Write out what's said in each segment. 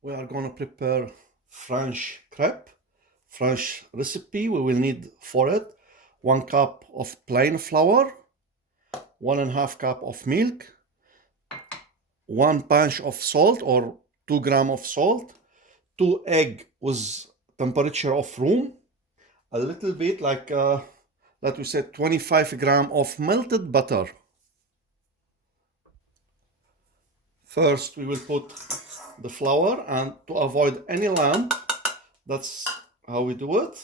We are going to prepare French crepe, French recipe. We will need for it 1 cup of plain flour, 1.5 cup of milk, 1 pinch of salt or 2 grams of salt, 2 eggs with temperature of room, a little bit like let we say 25 grams of melted butter. First, we will put the flour, and to avoid any lump, that's how we do it.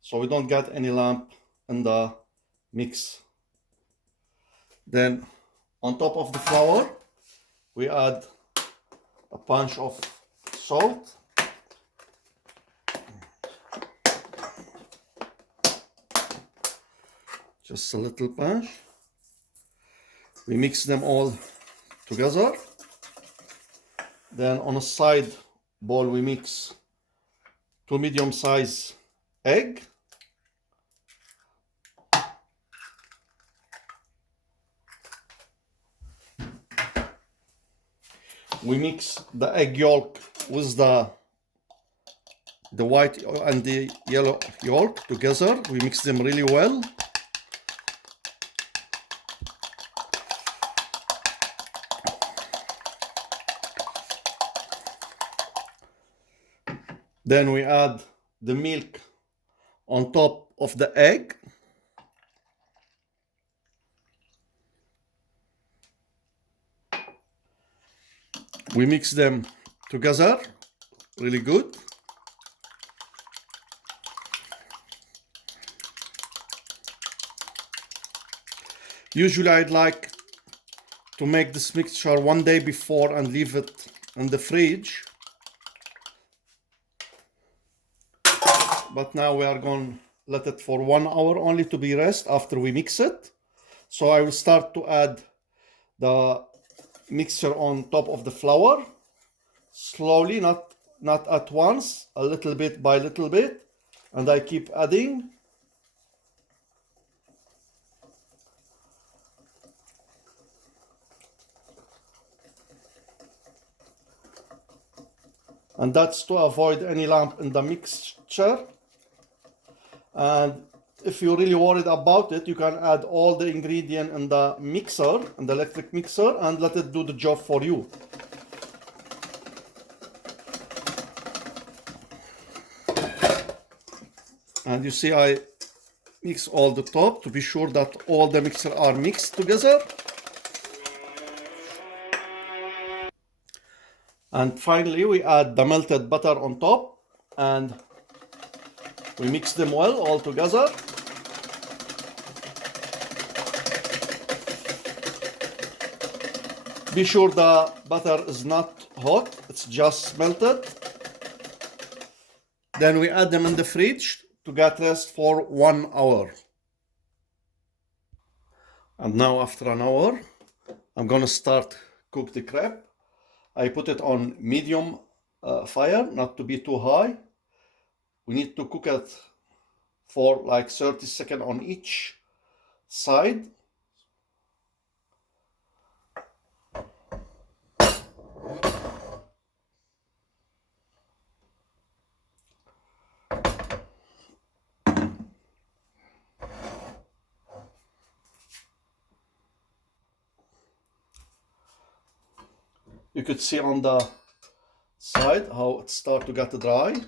So we don't get any lump in the mix. Then on top of the flour, we add a pinch of salt, just a little pinch. We mix them all together. Then on a side bowl, we mix 2 medium-size egg. We mix the egg yolk with the white and the yellow yolk together. We mix them really well. Then we add the milk on top of the egg. We mix them together really good. Usually I'd like to make this mixture 1 day before and leave it in the fridge. But now we are going to let it for 1 hour only to be rest after we mix it. So I will start to add the mixture on top of the flour, slowly, not at once, a little bit by little bit, and I keep adding. And that's to avoid any lump in the mixture. And if you're really worried about it, you can add all the ingredient in the mixer, in the electric mixer, and let it do the job for you. And you see I mix all the top to be sure that all the mixture are mixed together. And finally we add the melted butter on top, and we mix them well all together. Be sure the butter is not hot, it's just melted. Then we add them in the fridge to get rest for 1 hour. And now after an hour, I'm gonna start cook the crepe. I put it on medium fire, not to be too high. We need to cook it for like 30 seconds on each side. You could see on the side how it starts to get dry.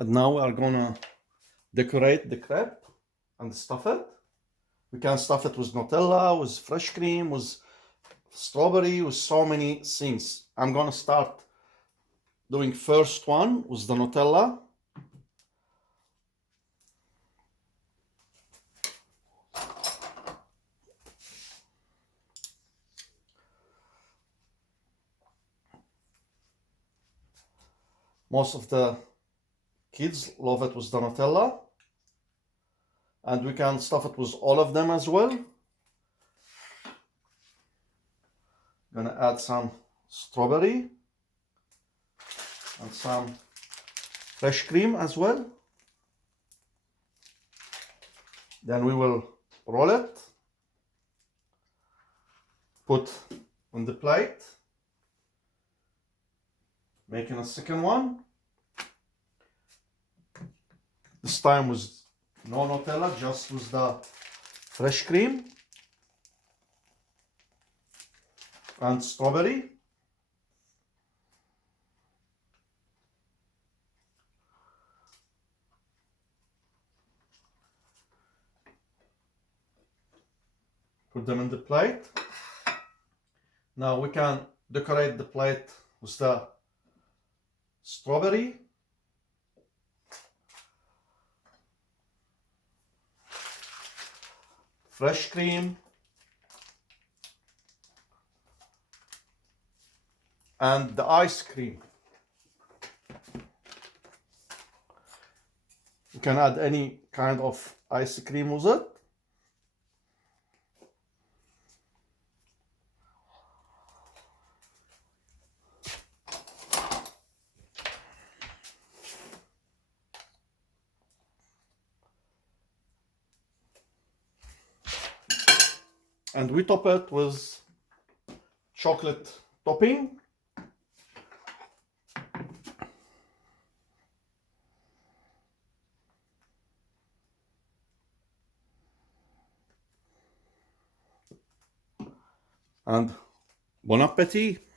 And now we are gonna decorate the crepe and stuff it. We can stuff it with Nutella, with fresh cream, with strawberry, with so many things. I'm gonna start doing first one with the Nutella. Most of the kids love it with the Nutella. And we can stuff it with all of them as well. Gonna add some strawberry and some fresh cream as well. Then we will roll it, put on the plate, making a second one. This time with no Nutella, just with the fresh cream and strawberry. Put them in the plate. Now we can decorate the plate with the strawberry, fresh cream, and the ice cream. You can add any kind of ice cream with it. And we top it with chocolate topping. And bon appetit!